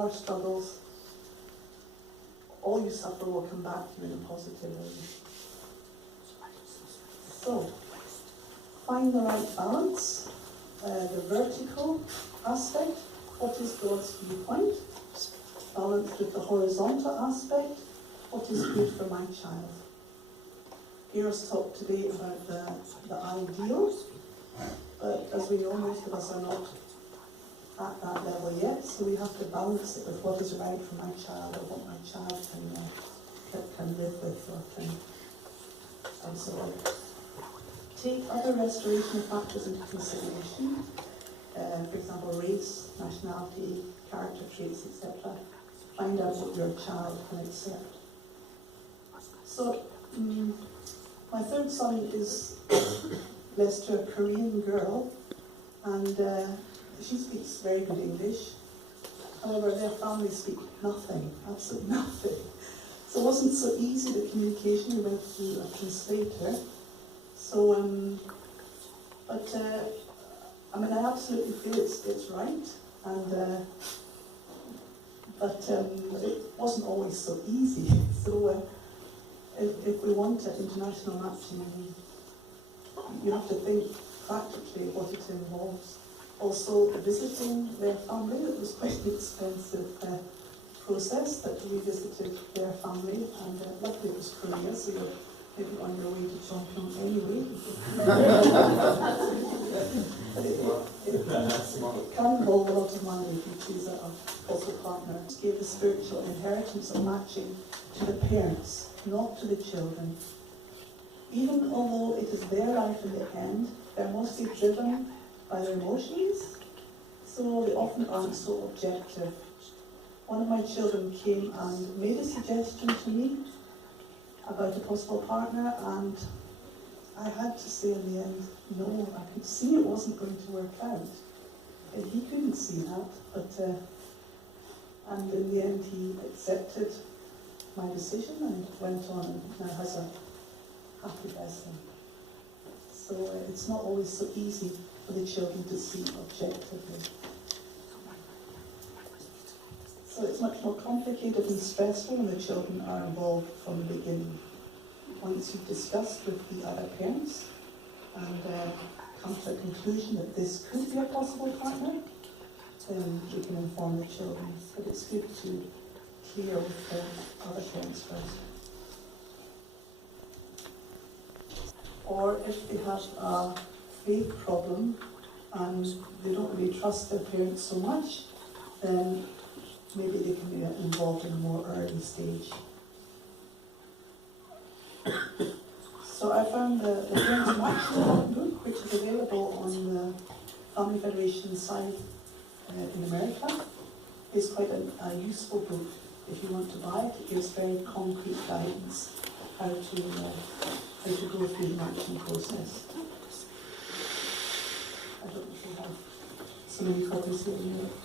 our struggles, all you suffer will come back to you in a positive way. So, find the right balance, the vertical aspect, what is God's viewpoint, balance with the horizontal aspect, what is good for my child. Eros talked today about the ideal, but as we know, most of us are not at that level yet, so we have to balance it with what is right for my child, or what my child can live with or can absorb. Take other restoration factors into consideration, for example, race, nationality, character traits, etc. Find out what your child can accept. So, my third son is blessed to a Korean girl, and she speaks very good English. However, their family speak nothing, absolutely nothing. So it wasn't so easy, the communication. We went through a translator. So, I mean, I absolutely feel it's right, and but it wasn't always so easy. So, if we want international matching, you have to think practically what it involves. Also, visiting their family, it was quite an expensive process, but we visited their family, and luckily it was Korea, so you're maybe on your way to Chongqing anyway. It can involve a lot of money if you choose a possible partner. It gave the spiritual inheritance of matching to the parents, not to the children. Even although it is their life in the end, they're mostly driven by their emotions, so they often aren't so objective. One of my children came and made a suggestion to me about a possible partner, and I had to say in the end, no, I could see it wasn't going to work out. And he couldn't see that, but and in the end he accepted my decision and went on and now has a happy blessing. So it's not always so easy for the children to see objectively. So it's much more complicated and stressful when the children are involved from the beginning. Once you've discussed with the other parents and come to a conclusion that this could be a possible partner, then you can inform the children. But it's good to clear with the other parents first. Or if they have a faith problem and they don't really trust their parents so much, then maybe they can be involved in a more early stage. So I found the Parents Matching book, which is available on the Family Federation site in America. It's quite a useful book if you want to buy it. It gives very concrete guidance how to go through the matching process. I don't know if you have so many copies here in Europe.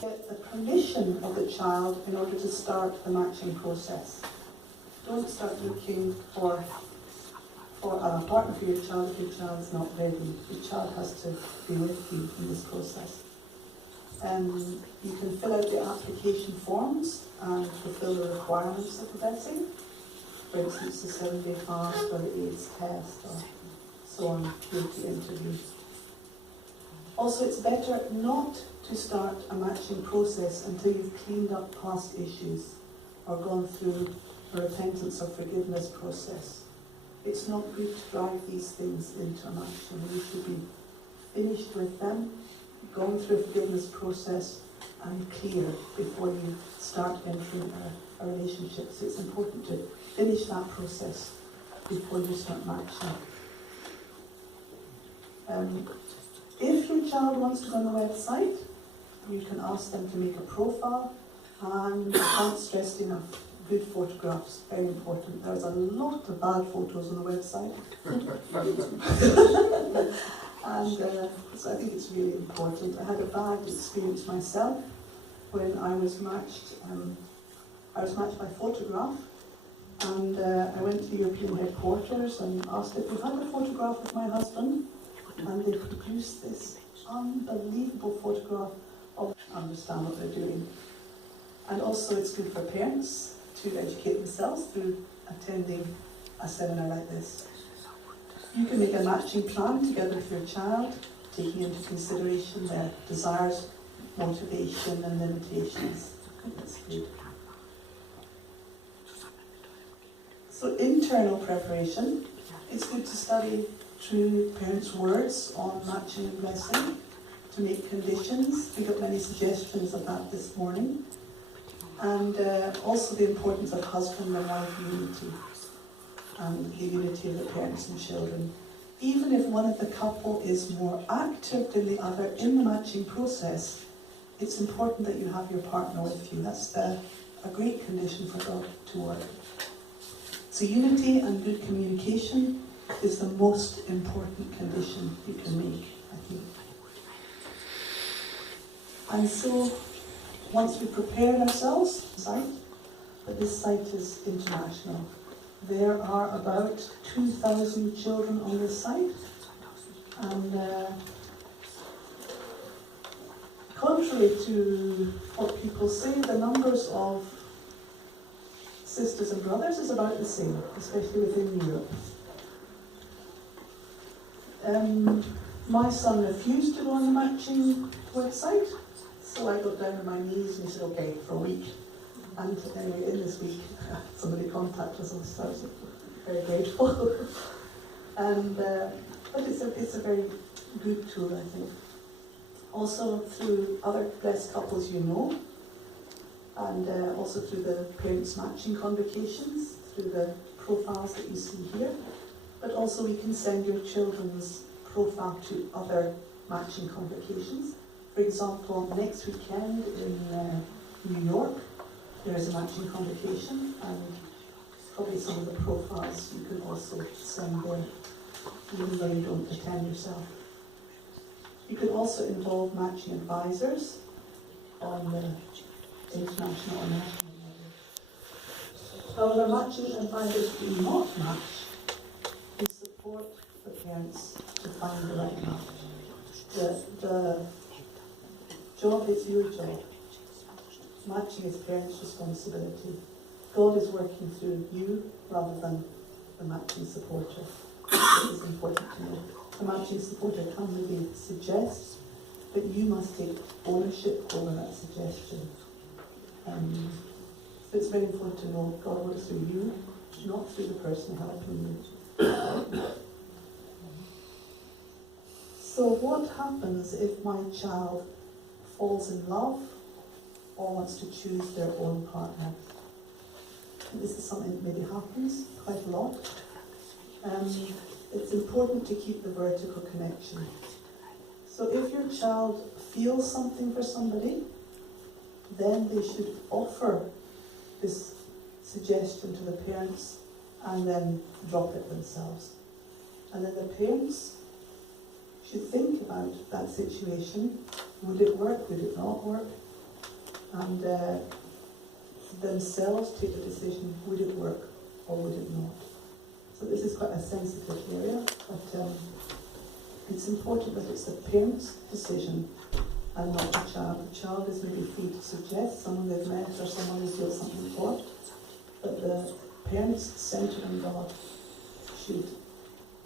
Get the permission of the child in order to start the matching process. Don't start looking for a partner for your child if your child is not ready. Your child has to be with you in this process. You can fill out the application forms and fulfill the requirements of the vetting. For instance, the 7-day fast or the AIDS test or so on, through to interview. Also, it's better not to start a matching process until you've cleaned up past issues or gone through a repentance or forgiveness process. It's not good to drag these things into a matching. You should be finished with them, gone through a forgiveness process and clear before you start entering a relationship. So it's important to finish that process before you start matching. If your child wants to go on the website, you can ask them to make a profile, and I can't stress enough, good photographs, very important. There's a lot of bad photos on the website. And so I think it's really important. I had a bad experience myself when I was matched. I was matched by photograph, and I went to the European headquarters and asked if we had a photograph of my husband, and they produced this unbelievable photograph understand what they're doing. And also it's good for parents to educate themselves through attending a seminar like this. You can make a matching plan together with your child, taking into consideration their desires, motivation and limitations. I think that's good. So internal preparation, it's good to study through parents' words on matching and blessing, to make conditions. We got many suggestions of that this morning. And also the importance of husband and wife unity, and the unity of the parents and children. Even if one of the couple is more active than the other in the matching process, it's important that you have your partner with you. That's a great condition for God to work. So unity and good communication is the most important condition you can make, I think. And so, once we've prepared ourselves, but this site is international. There are about 2,000 children on this site, and contrary to what people say, the numbers of sisters and brothers is about the same, especially within Europe. My son refused to go on the matching website, so I got down on my knees and he said, okay, for a week. And anyway, in this week, somebody contacted us, and so I was very grateful. And but it's a very good tool, I think. Also through other blessed couples you know, and also through the parents matching convocations, through the profiles that you see here. But also we can send your children's profile to other matching convocations. For example, next weekend in New York, there is a matching convocation, and probably some of the profiles you can also send there, even though you don't attend yourself. You can also involve matching advisors on the international or national level. However, matching advisors do not match. They support the parents to find the right match. The job is your job. Matching is parents' responsibility. God is working through you rather than the matching supporter. This is important to know. The matching supporter can maybe suggest, but you must take ownership over that suggestion. So it's very important to know God works through you, not through the person helping you. So what happens if my child falls in love or wants to choose their own partner? And this is something that maybe happens quite a lot. It's important to keep the vertical connection. So if your child feels something for somebody, then they should offer this suggestion to the parents and then drop it themselves. And then the parents should think about that situation. Would it work? Would it not work? And themselves take the decision, would it work or would it not? So this is quite a sensitive area, but it's important that it's the parent's decision and not the child. The child is maybe free to suggest someone they've met or someone they feel something for, but the parents centred on God should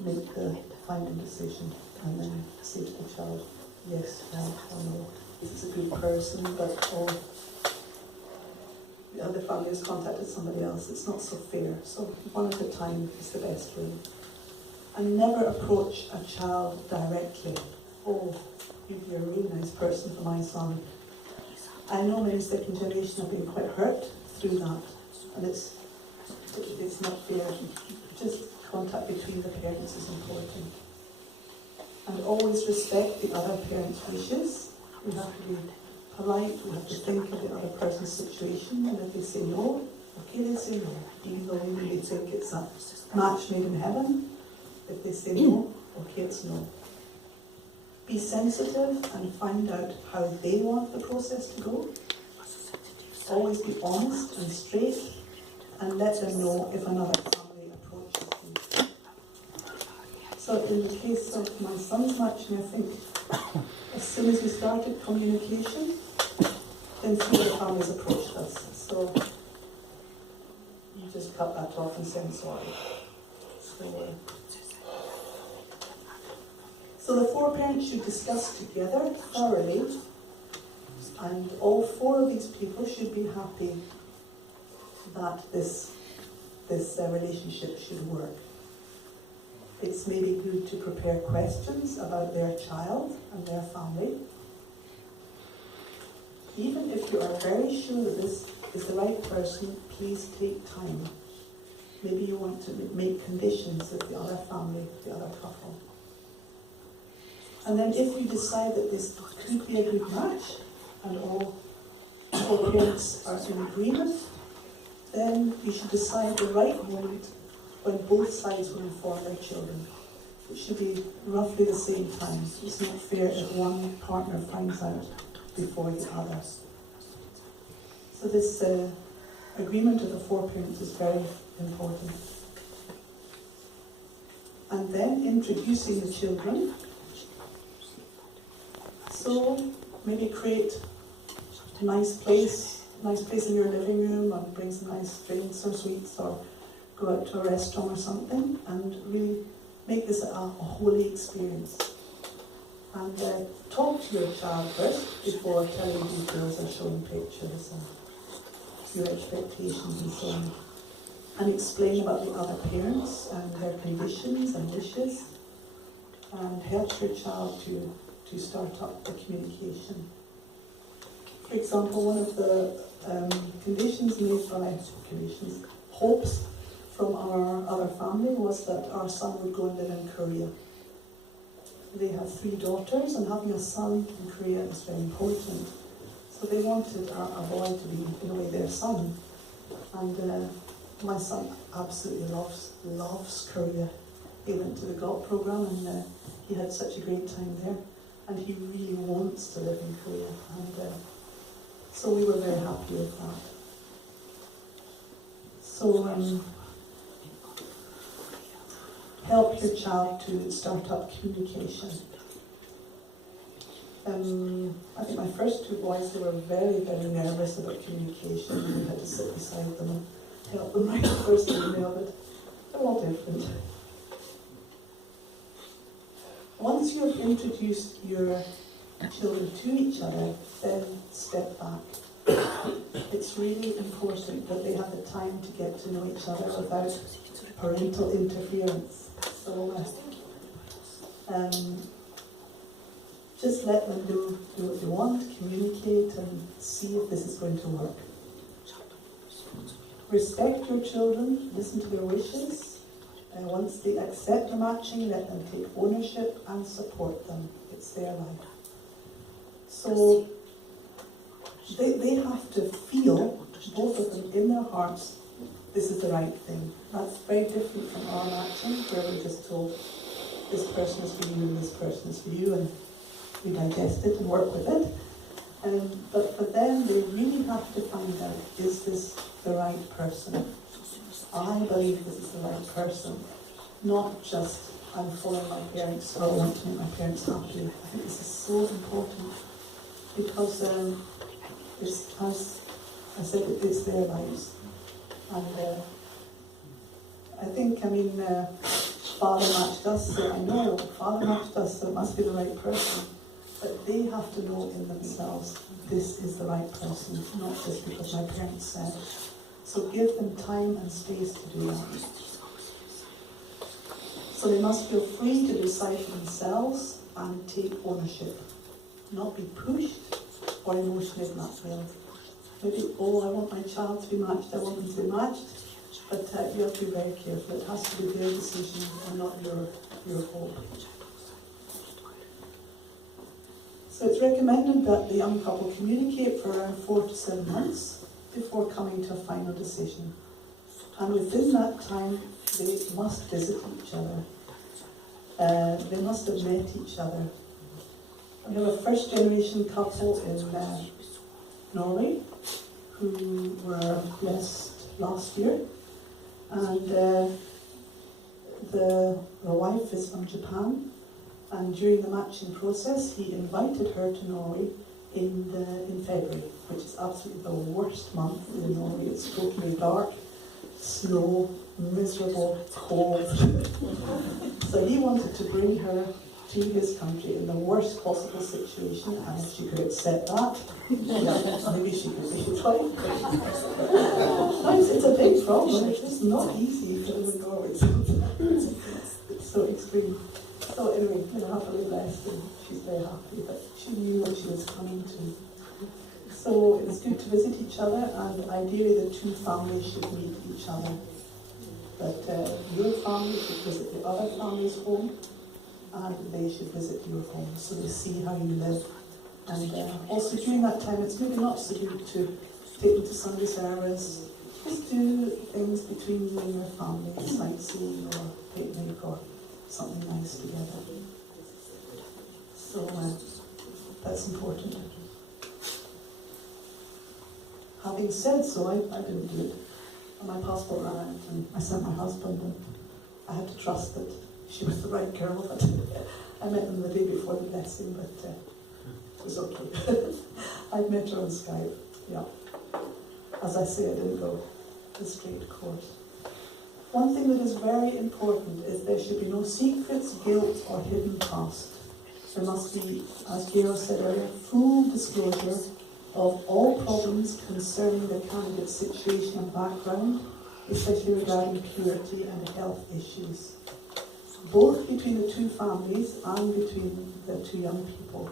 make the final decision and then say to the child, yes or no. This is a good person, but the other family has contacted somebody else. It's not so fair. So one at a time is the best way. And never approach a child directly. Oh, you'd be a really nice person for my son. I know many second generation have been quite hurt through that, and it's not fair. Just contact between the parents is important. And always respect the other parent's wishes. We have to be polite, we have to think of the other person's situation, and if they say no, okay, they say no, even though we really think it's a match made in heaven. If they say no, okay, it's no. Be sensitive and find out how they want the process to go. Always be honest and straight, and let them know if another family approaches you. So in the case of my son's matching, I think as soon as we started communication, then 3 other families approached us. So you just cut that off and say, I'm sorry. So the 4 parents should discuss together thoroughly, and all 4 of these people should be happy that this relationship should work. It's maybe good to prepare questions about their child and their family. Even if you are very sure that this is the right person, please take time. Maybe you want to make conditions with the other family, the other couple. And then if you decide that this could be a good match, and all 4 parents are in agreement, then you should decide the right moment when both sides will inform their children. It should be roughly the same time. It's not fair if one partner finds out before the other. So this agreement of the 4 parents is very important. And then introducing the children. So maybe create a nice place in your living room, and bring some nice drinks or sweets, or go out to a restaurant or something, and really make this a holy experience. And talk to your child first before telling details or showing pictures and your expectations and so on. And explain about the other parents and their conditions and wishes, and help your child to start up the communication. For example, one of the hopes from our other family was that our son would go and live in Korea. They have 3 daughters, and having a son in Korea is very important. So they wanted a boy to be, in a way, their son. And my son absolutely loves Korea. He went to the GOT program, and he had such a great time there. And he really wants to live in Korea. And so we were very happy with that. So help your child to start up communication. I think my first 2 boys, they were very, very nervous about communication, and we had to sit beside them and help them write the first email, but they're all different. Once you have introduced your children to each other, then step back. It's really important that they have the time to get to know each other without parental interference. So just let them do what they want, communicate, and see if this is going to work. Respect your children, listen to their wishes, and once they accept the matching, let them take ownership and support them. It's their life. So they have to feel, both of them in their hearts, this is the right thing. That's very different from our matching, where we're just told this person is for you and this person is for you, and we digest it and work with it. But for them, they really have to find out, is this the right person? I believe this is the right person, not just I'm following my parents, so I want to make my parents happy. I think this is so important, because it's, as I said, it's their lives. And I think, Father matched us, so I know Father matched us, so it must be the right person. But they have to know in themselves, this is the right person, not just because my parents said. So give them time and space to do that. So they must feel free to decide for themselves and take ownership, not be pushed or emotionally blackmailed. Maybe, I want my child to be matched, I want them to be matched, but you have to be very careful. It has to be their decision and not your hope. So it's recommended that the young couple communicate for around 4 to 7 months before coming to a final decision. And within that time, they must visit each other. They must have met each other. We have a first-generation couple in Norway who were blessed last year, and the wife is from Japan. And during the matching process, he invited her to Norway in February, which is absolutely the worst month in Norway. It's totally dark, snow, miserable, cold. So he wanted to bring her to his country in the worst possible situation, and if she could accept that, yeah, maybe she could be his wife. It's a big problem. It's not easy to live in Norway. It's so extreme. So anyway, happily blessed, and she's very happy that she knew what she was coming to. So it was good to visit each other, and ideally the two families should meet each other. That your family should visit the other family's home, and they should visit your home, so they see how you live. And also during that time, it's maybe not so good to take them to Sunday service. Just do things between you and your family, sightseeing or picnic or something nice together. So that's important. Having said so, I didn't do it. My passport ran out, and I sent my husband, and I had to trust that she was the right girl. But I met them the day before the blessing, but it was okay. I'd met her on Skype, yeah. As I say, I didn't go the straight course. One thing that is very important is there should be no secrets, guilt, or hidden past. There must be, as Gero said earlier, full disclosure of all problems concerning the candidate's situation and background, especially regarding purity and health issues, both between the two families and between the two young people,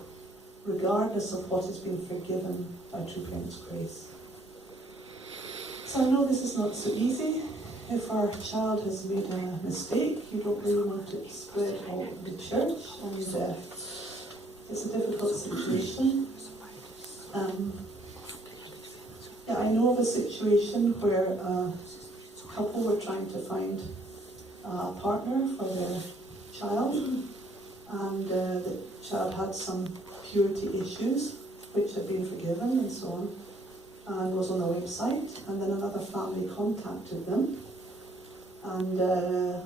regardless of what has been forgiven by True Parents' grace. So I know this is not so easy. If our child has made a mistake, you don't really want it to spread all over the church, and it's a difficult situation. I know of a situation where a couple were trying to find a partner for their child, and the child had some purity issues which had been forgiven and so on, and was on a website, and then another family contacted them, and the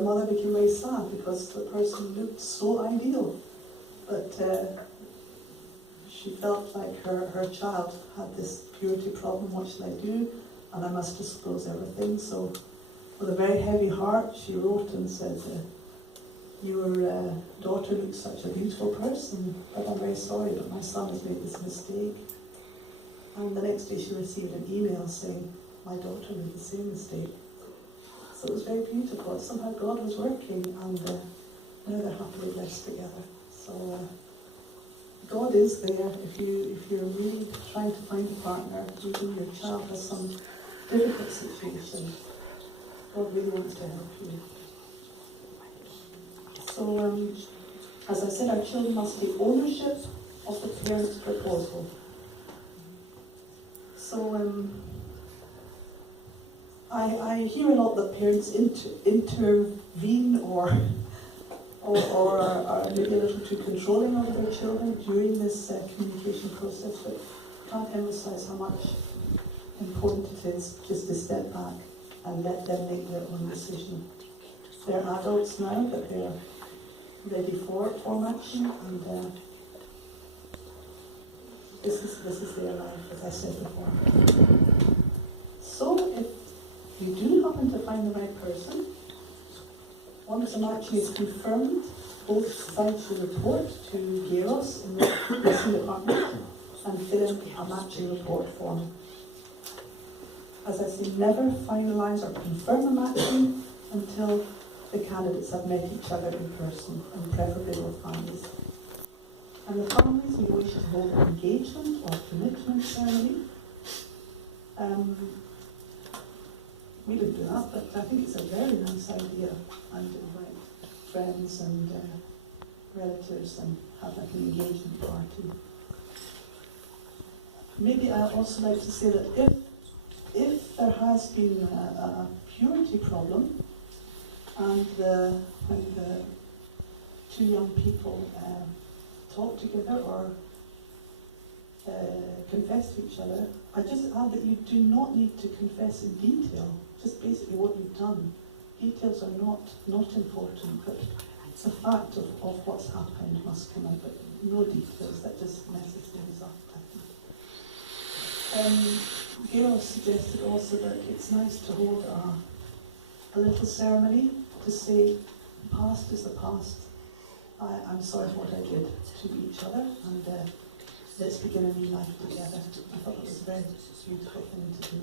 mother became very sad because the person looked so ideal, but she felt like her child had this purity problem. What should I do? And I must disclose everything. So with a very heavy heart, she wrote and said, your daughter looks such a beautiful person, but I'm very sorry, but my son has made this mistake. And the next day she received an email saying, my daughter made the same mistake. So it was very beautiful. Somehow God was working, and now they're happily blessed together. So God is there if you're really trying to find a partner, even your child has some difficult situation. God really wants to help you. So, as I said, our children must take ownership of the parents' proposal. So, I hear a lot that parents intervene or are maybe a little too controlling of their children during this communication process, but I can't emphasize how much important it is just to step back and let them make their own decision. They're adults now, but they're ready for action, and this is their life, as I said before. So if you do happen to find the right person, once a matching is confirmed, both sides should report to Geros in the blessing department and fill in a matching report form. As I say, never finalise or confirm a matching until the candidates have met each other in person, and preferably with families. And the families may wish to hold an engagement or commitment ceremony. We didn't do that, but I think it's a very nice idea, and invite friends and relatives and have like an engagement party. Maybe I'd also like to say that if there has been a purity problem, and the two young people talk together or confess to each other, I just add that you do not need to confess in detail, just basically what you've done. Details are not important, but the fact of what's happened must come out. no details, that just messes things up, I think. Gail suggested also that it's nice to hold a little ceremony to say, the past is the past. I'm sorry for what I did to each other, and let's begin a new life together. I thought it was a very beautiful thing to do.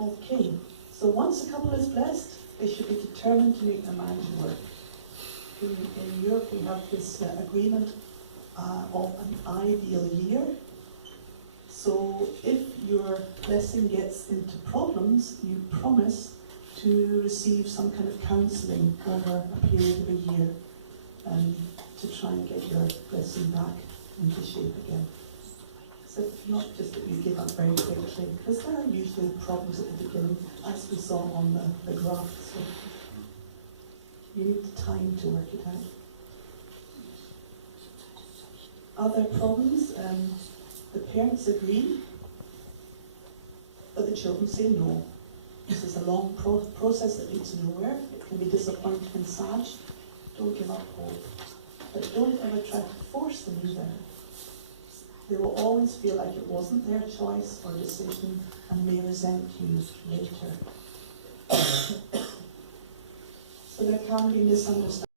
Okay, so once a couple is blessed, they should be determined to make their marriage work. In Europe, we have this agreement of an ideal year. So if your blessing gets into problems, you promise to receive some kind of counselling over a period of a year to try and get your blessing back into shape again. So not just that you give up very quickly, because there are usually problems at the beginning, as we saw on the graph. So you need time to work it out. Other problems, the parents agree, but the children say no. This is a long process that leads nowhere. It can be disappointing and sad. Don't give up hope. But don't ever try to force them either. They will always feel like it wasn't their choice or decision and may resent you later. So there can be misunderstandings.